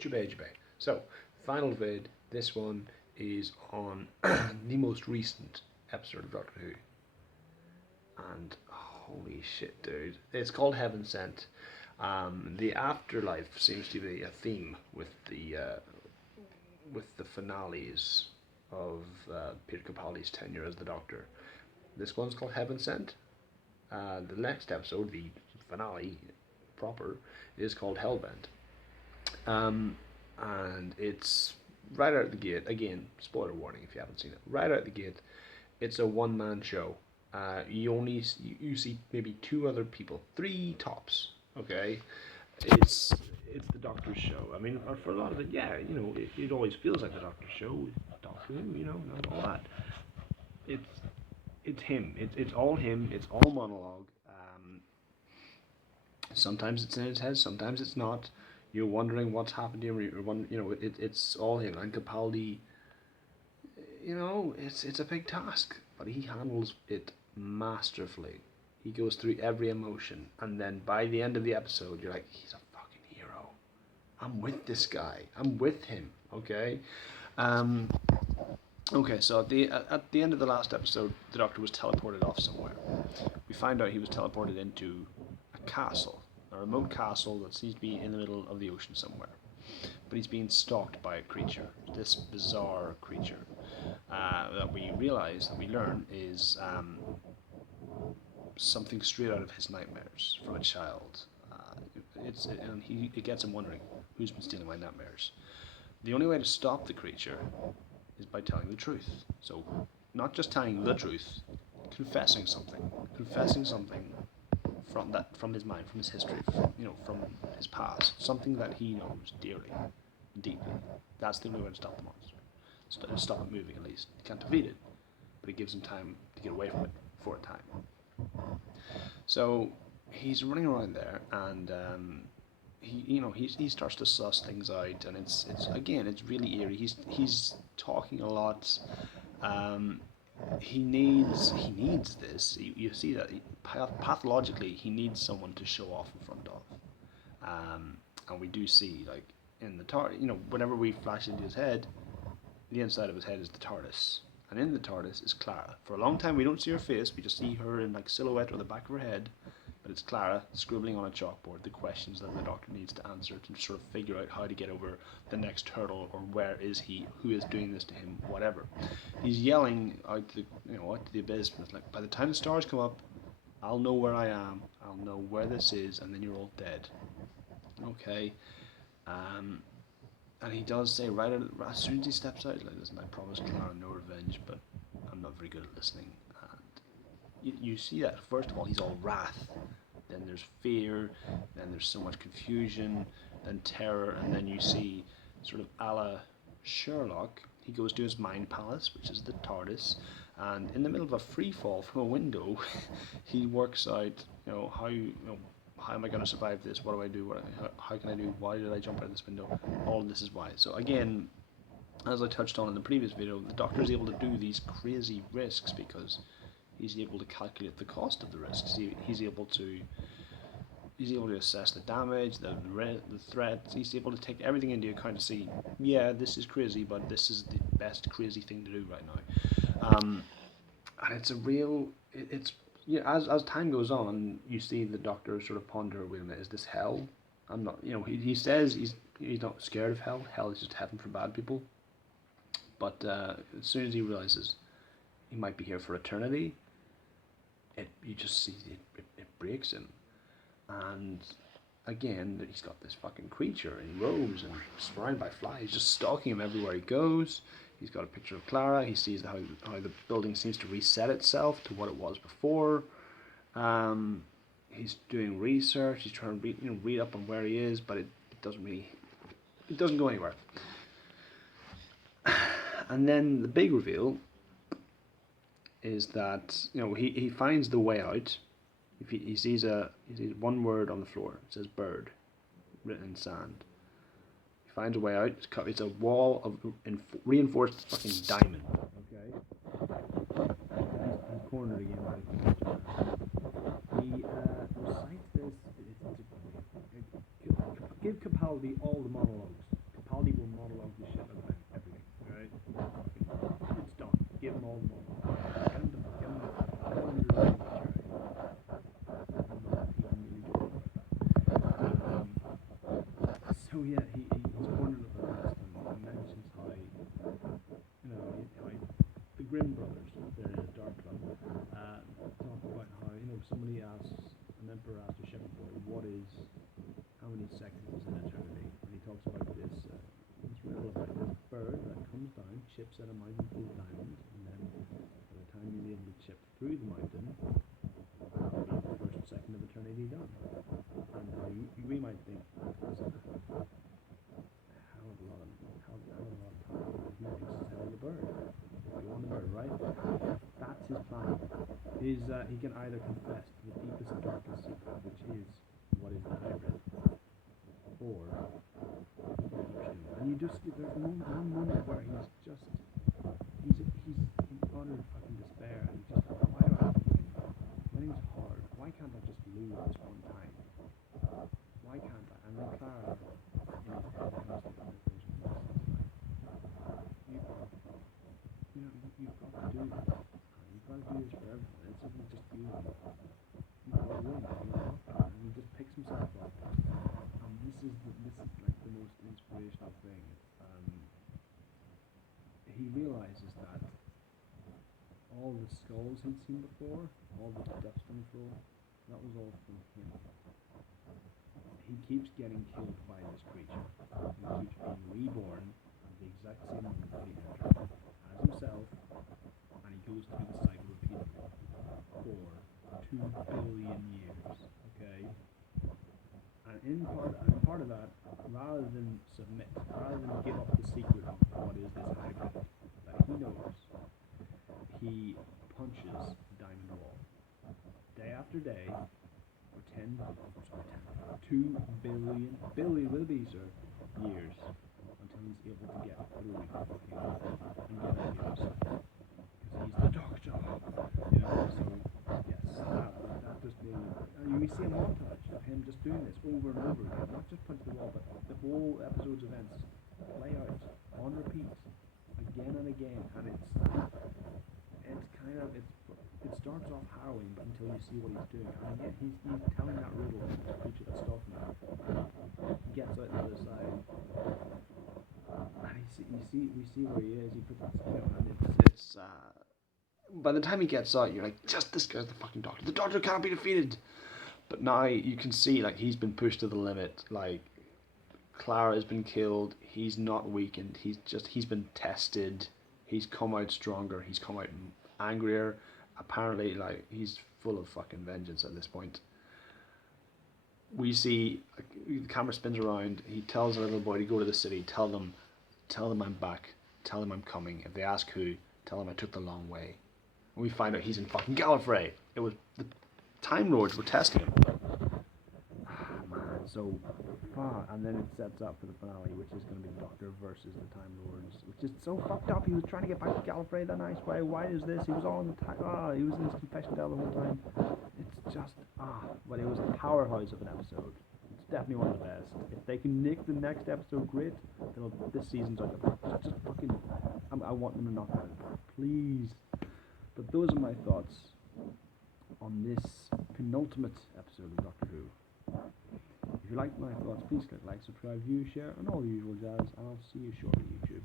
Jabay. So, final vid. This one is on the most recent episode of Doctor Who, and holy shit, dude! It's called Heaven Sent. The afterlife seems to be a theme with the finales of Peter Capaldi's tenure as the Doctor. This one's called Heaven Sent. The next episode, the finale proper, is called Hellbent. Um, and it's right out the gate. Again, spoiler warning if you haven't seen it. Right out the gate, it's a one-man show. You see maybe two other people, three tops. Okay, it's it's the Doctor's show. I mean, for a lot of it, yeah, it always feels like the Doctor's show. Doctor Who, all that. It's it's him. It's all him. It's all monologue. Sometimes it's in his head. Sometimes it's not. You're wondering what's happened to him. It's all him. And Capaldi, it's a big task, but he handles it masterfully. He goes through every emotion, and then by the end of the episode, you're like, he's a fucking hero. I'm with this guy. I'm with him. Okay. Um, okay. So at the end of the last episode, the Doctor was teleported off somewhere. We find out he was teleported into a castle, a remote castle that seems to be in the middle of the ocean somewhere. But he's being stalked by a creature, this bizarre creature that we learn is something straight out of his nightmares from a child. It gets him wondering who's been stealing my nightmares. The only way to stop the creature is by telling the truth. So, not just telling the truth, confessing something from his mind, from his history, from his past, something that he knows dearly, deeply. That's the only way to stop the monster. Stop it moving, at least. You can't defeat it, but it gives him time to get away from it for a time. So he's running around there, and he starts to suss things out, and it's really eerie. He's talking a lot. Um, he needs this. You see that pathologically he needs someone to show off in front of, and we do see like in the TARDIS. Whenever we flash into his head, the inside of his head is the TARDIS, and in the TARDIS is Clara. For a long time we don't see her face. We just see her in like silhouette or the back of her head, but it's Clara scribbling on a chalkboard the questions that the Doctor needs to answer to sort of figure out how to get over the next hurdle, or where is he, who is doing this to him, whatever. He's yelling out to the abyss. It's like, by the time the stars come up, I'll know where I am, I'll know where this is, and then you're all dead. Okay. Um, and he does say as soon as he steps out, like, listen, I promised Clara no revenge, but I'm not very good at listening. And you see that, first of all, he's all wrath, then there's fear, then there's so much confusion, then terror, and then you see, sort of a la Sherlock, he goes to his mind palace, which is the TARDIS, and in the middle of a free fall from a window, he works out, how am I going to survive this? What do I do? How can I do? Why did I jump out of this window? All of this is why. So again, as I touched on in the previous video, the Doctor is able to do these crazy risks because he's able to calculate the cost of the risks. He's able to assess the damage, the threats. He's able to take everything into account to see, yeah, this is crazy, but this is the best crazy thing to do right now. And it's a real, it's yeah. As time goes on, you see the Doctor sort of ponder, wait a minute, is this hell? I'm not, he says he's not scared of hell. Hell is just heaven for bad people. But as soon as he realizes he might be here for eternity, you just see it breaks him. And again, he's got this fucking creature in robes and surrounded by flies, just stalking him everywhere he goes. He's got a picture of Clara. He sees how the building seems to reset itself to what it was before. He's doing research. He's trying to read up on where he is, but it doesn't go anywhere. And then the big reveal is that he finds the way out. If he sees one word on the floor. It says bird, written in sand. He finds a way out. It's a wall of reinforced fucking diamond. Okay. I'm cornered again by the computer. He recites this. Give Capaldi all the monologues. chips at a mountain full of diamonds, and then by the time he's able to chip through the mountain, that'll be the first second of eternity done. And we might think that's a hell of a lot of time. He thinks it's hell of a bird. Go on the bird, right? That's his plan. He can either confess to the deepest and darkest secret, which is what is the hybrid, or and there's one moment where he's in utter fucking despair, and he's just like, why do I have to win? Winning's hard. Why can't I just lose this one time? Why can't I? And then Clara, in his head, comes to the realization, you've got to do this. You've got to do this for everyone. It's not just you. You've got to win. And he just picks himself up. And this is like the most inspirational thing. He realizes that all the skulls he'd seen before, all the dust on the floor, that was all from him. He keeps getting killed by this creature. He keeps being reborn at the exact same moment that he entered as himself, and he goes through the cycle repeatedly for 2 billion years. Okay? And in part of that, rather than submit, rather than give up the secret of what is this hybrid that he knows, he punches the diamond wall. Day after day, for 2 billion will be, sir, years, until he's able to get through the fucking wall and get out the other side. Because he's the doctor, you know, so, yes, that just made me, and we see a montage of him just doing this over and over again, not just punch the wall, but the whole episode's events play out on repeat, again and again, and it starts off harrowing, but until you see what he's doing, and yet he's telling that riddle to the creature that's stalking him. He gets out the other side, and we see where he is. He puts it, and it's by the time he gets out, you're like, just this guy's the fucking doctor. The doctor can't be defeated. But now you can see, like, he's been pushed to the limit. Like, Clara has been killed. He's not weakened. He's been tested. He's come out stronger. He's come out angrier. Apparently, like, he's full of fucking vengeance at this point. We see, the camera spins around. He tells a little boy to go to the city. Tell them I'm back. Tell them I'm coming. If they ask who, tell them I took the long way. And we find out he's in fucking Gallifrey. It was the Time Lords were testing him. Man, so far, and then it sets up for the finale, which is going to be the Doctor versus the Time Lords, which is so fucked up. He was trying to get back to Gallifrey the nice way. Why is this? He was all in the time. He was in his confession cell the whole time. It's just but it was the powerhouse of an episode. It's definitely one of the best. If they can nick the next episode, great. This season's out the park. Just fucking, I want them to knock it out of the park, please. But those are my thoughts on this penultimate episode of Doctor Who. If you liked my thoughts, please click like, subscribe, view, share, and all the usual jazz, and I'll see you shortly, YouTube.